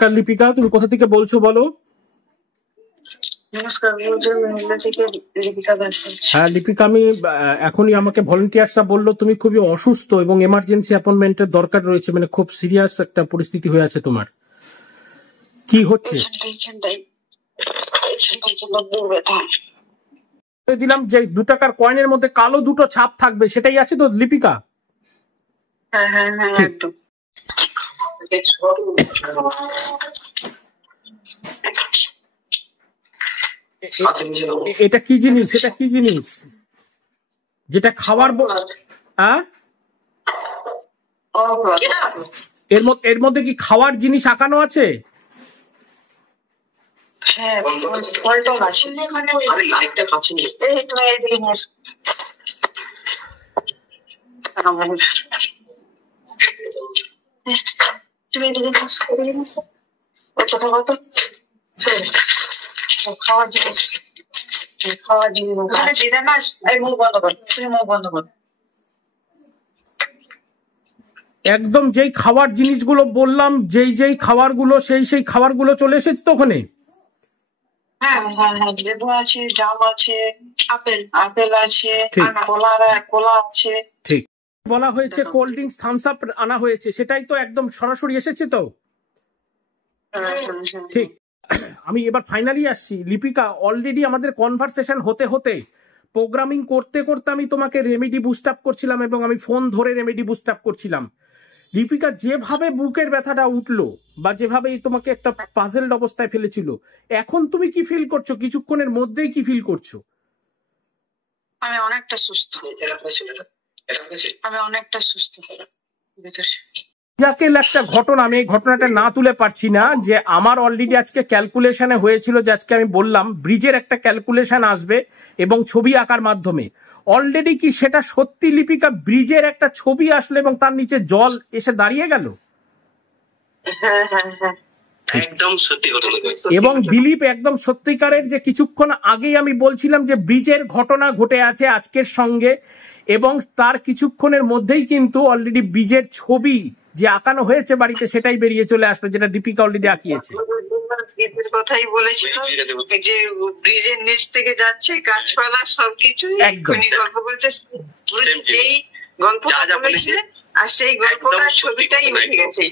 লিপিকা, তুমি কোথা থেকে বলছো বলো? নমস্কার, হ্যাঁ লিপিকা, আমি এখনই আমাকে ভলেন্টিয়ার্সরা বললো তুমি খুবই অসুস্থ এবং এমার্জেন্সি অ্যাপয়েন্টমেন্টের দরকার রয়েছে, মানে খুব সিরিয়াস একটা পরিস্থিতি হয়ে আছে তোমার। কি হচ্ছে? দিলাম যে 2 টাকার কয়েনের মধ্যে কালো দুটো ছাপ থাকবে, সেটাই আছে তো লিপিকা? হ্যাঁ হ্যাঁ হ্যাঁ একদম। এটা কি জিনিস? এটা কি জিনিস যেটা খাবার? এর মধ্যে কি খাওয়ার জিনিস আঁকানো আছে? হ্যাঁ, ফলটল আছে। আরে লাইটটা কাছে নিয়ে এই তুমি এইদিকে নিয়ে এসো। তুমি এদিকে নিয়ে এসো। কথা বলতো খাওয়ার জিনিস, খাওয়ার জিনিস যেটা না, এই মুখ বন্ধ কর, তুমি মুখ বন্ধ কর। একদম যেই খাবার জিনিসগুলো বললাম, যেই খাবারগুলো, সেই খাবারগুলো চলে এসেছে তো ওখানে। হ্যাঁ হ্যাঁ হ্যাঁ, লেবু আছে, জাম আছে, আপেল আছে, কলা আছে। ঠিক বলা হয়েছে। কোল্ড ড্রিঙ্কস, থামস আপ আনা হয়েছে, সেটাই তো একদম সরাসরি এসেছে তো? ঠিক। আমি এবার ফাইনালি আসছি লিপিকা। অলরেডি আমাদের কনভারসেশন হতে হতে, প্রোগ্রামিং করতে করতে আমি তোমাকে রেমেডি বুস্ট আপ করছিলাম এবং আমি ফোন ধরে রেমেডি বুস্ট আপ করছিলাম। লিপিকা, যেভাবে বুকের ব্যথাটা উঠলো বা যেভাবে তোমাকে একটা পাজেলড অবস্থায় ফেলেছিল, এখন তুমি কি ফিল করছো? কিছুক্ষণের মধ্যেই কি ফিল করছো? আমি অনেকটা সুস্থ। আমি অনেকটা সুস্থ। একটা ঘটনা, আমি এই ঘটনাটা না তুলে পারছি না, যে আমার অলরেডি আজকে ক্যালকুলেশনে হয়েছিল যে আজকে আমি বললাম ব্রিজের একটা ক্যালকুলেশন আসবে এবং ছবি আঁকার মাধ্যমে। অলরেডি কি সেটা সত্যি লিপিকা? ব্রিজের একটা ছবি আসলো এবং তার নিচে জল এসে দাঁড়িয়ে গেল? হ্যাঁ হ্যাঁ হ্যাঁ, একদম সত্যি ঘটনা। এবং দিলীপ একদম সত্যিকারের, যে কিছুক্ষণ আগেই আমি বলছিলাম যে ব্রিজের ঘটনা ঘটে আছে আজকের সঙ্গে, এবং তার কিছুক্ষণের মধ্যেই কিন্তু অলরেডি ব্রিজের ছবি যে আঁকানো হয়েছে বাড়িতে, সেটাই বেরিয়ে চলে আসলো, যেটা দীপিকা অলরেডি আঁকিয়েছে। কথাই বলেছিল যে ব্রিজের নিচ থেকে যাচ্ছে গাছপালা সবকিছু গল্প বলছে, সেই গল্প বলেছে, আর সেই গল্পটা ছবিটাই উঠে গেছে।